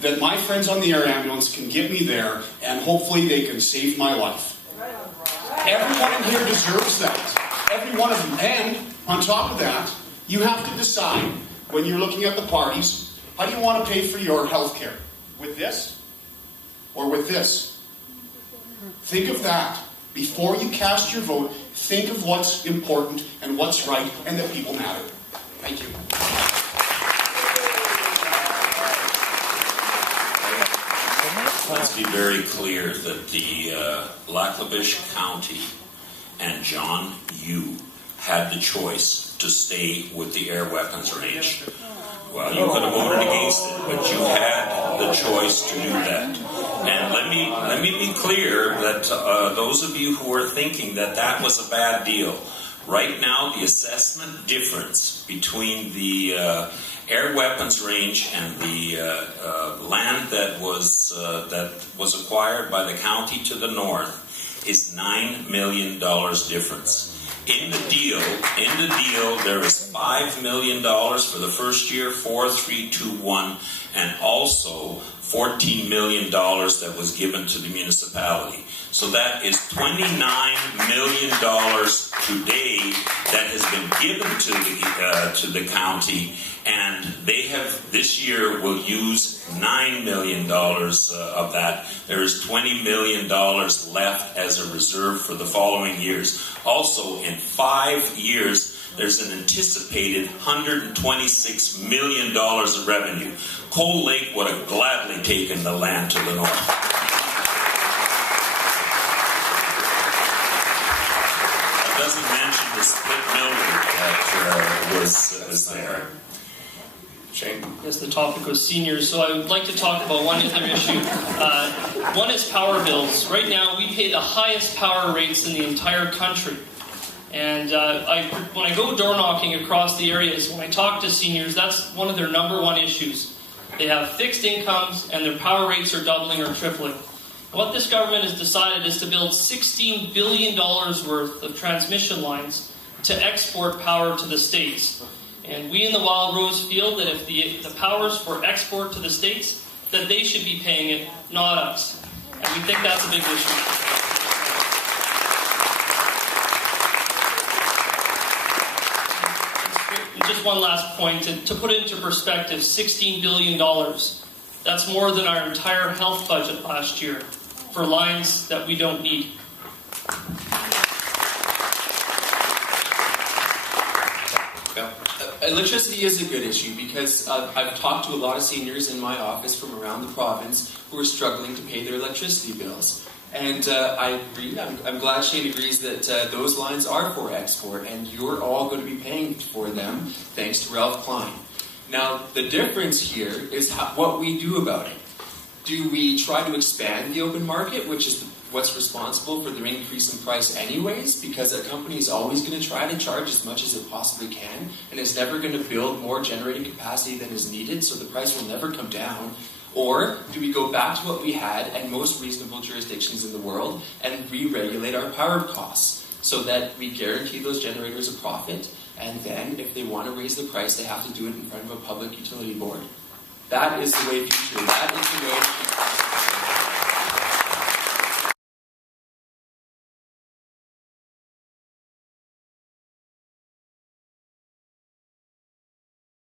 that my friends on the air ambulance can get me there, and hopefully they can save my life. Everyone in here deserves that. Every one of them. And on top of that, you have to decide when you're looking at the parties, how do you want to pay for your health care? With this or with this? Think of that. Before you cast your vote, think of what's important and what's right and that people matter. Thank you. Let's be very clear that the Lac La Biche County and John, you had the choice to stay with the air weapons range. Well, you could have voted against it, but you had the choice to do that. And let me be clear that those of you who are thinking that that was a bad deal, right now the assessment difference between the air weapons range and the land that was acquired by the county to the north is $9 million difference. In the deal, there is $5 million for the first year, 4, 3, 2, 1, and also $14 million that was given to the municipality. So that is $29 million today that has been given to the county, and they have this year will use $9 million of that. There is $20 million left as a reserve for the following years. Also, in 5 years, there's an anticipated $126 million of revenue. Cold Lake would have gladly taken the land to the north. That doesn't mention the split mill that was there. Shane? Yes, the topic was seniors, so I would like to talk about one other issue. One is power bills. Right now, we pay the highest power rates in the entire country. And when I go door knocking across the areas, when I talk to seniors, that's one of their number one issues. They have fixed incomes and their power rates are doubling or tripling. What this government has decided is to build $16 billion worth of transmission lines to export power to the States. And we in the Wild Rose feel that if the power's for export to the States, that they should be paying it, not us. And we think that's a big issue. Just one last point, to put it into perspective, $16 billion. That's more than our entire health budget last year for lines that we don't need. Electricity is a good issue because I've talked to a lot of seniors in my office from around the province who are struggling to pay their electricity bills. And I agree, I'm glad Shane agrees that those lines are for export, and you're all going to be paying for them thanks to Ralph Klein. Now, the difference here is what we do about it. Do we try to expand the open market, which is what's responsible for the increase in price anyways, because a company is always going to try to charge as much as it possibly can, and is never going to build more generating capacity than is needed, so the price will never come down? Or do we go back to what we had and most reasonable jurisdictions in the world and re-regulate our power costs so that we guarantee those generators a profit, and then if they want to raise the price, they have to do it in front of a public utility board? That is the way future. That is the way